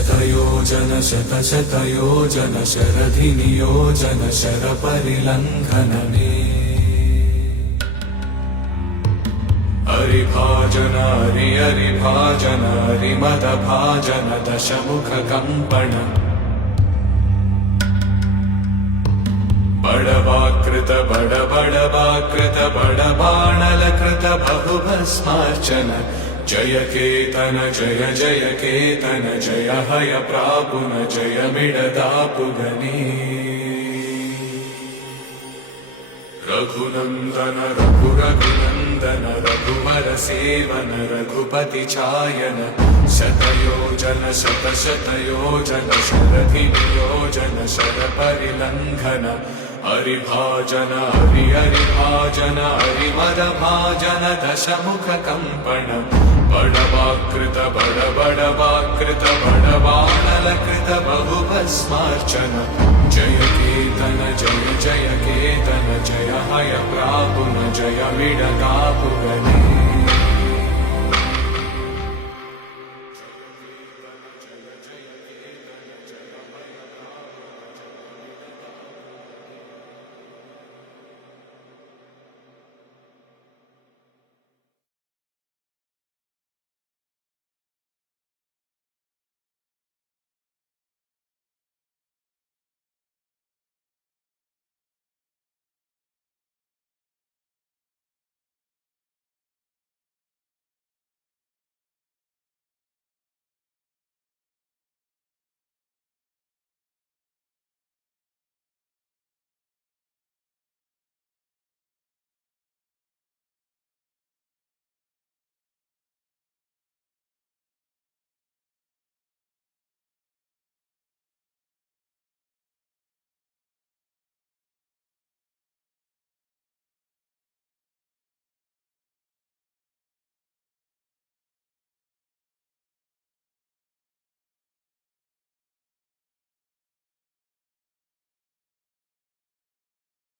शतयोजन शतशतयोजन शरधिनियोजन शरपरिलङ्घनने हरिभाजन हरिभाजन हरिमदभाजन दशमुखकम्पण बडवाकृत बडबडवाकृत बडबाणलकृत बहुभस्मार्चन जय केतन जय जय केतन जय हय प्रापुन जय मिडदापुगने रघुनन्दन रघुरघुनन्दन रघुवर सेवन रघुपति चायन शतयोजन शतशतयोजन शरधिनियोजन शरपरिलङ्घन हरिभाजन हरिभाजन हरिमदभाजन दशमुखकम्पण बडवाकृत बडबडवाकृत बडबाणलकृत बहुभस्मार्चन जय केतन जय जय केतन जय हय प्रापुन जय मिडदापुगने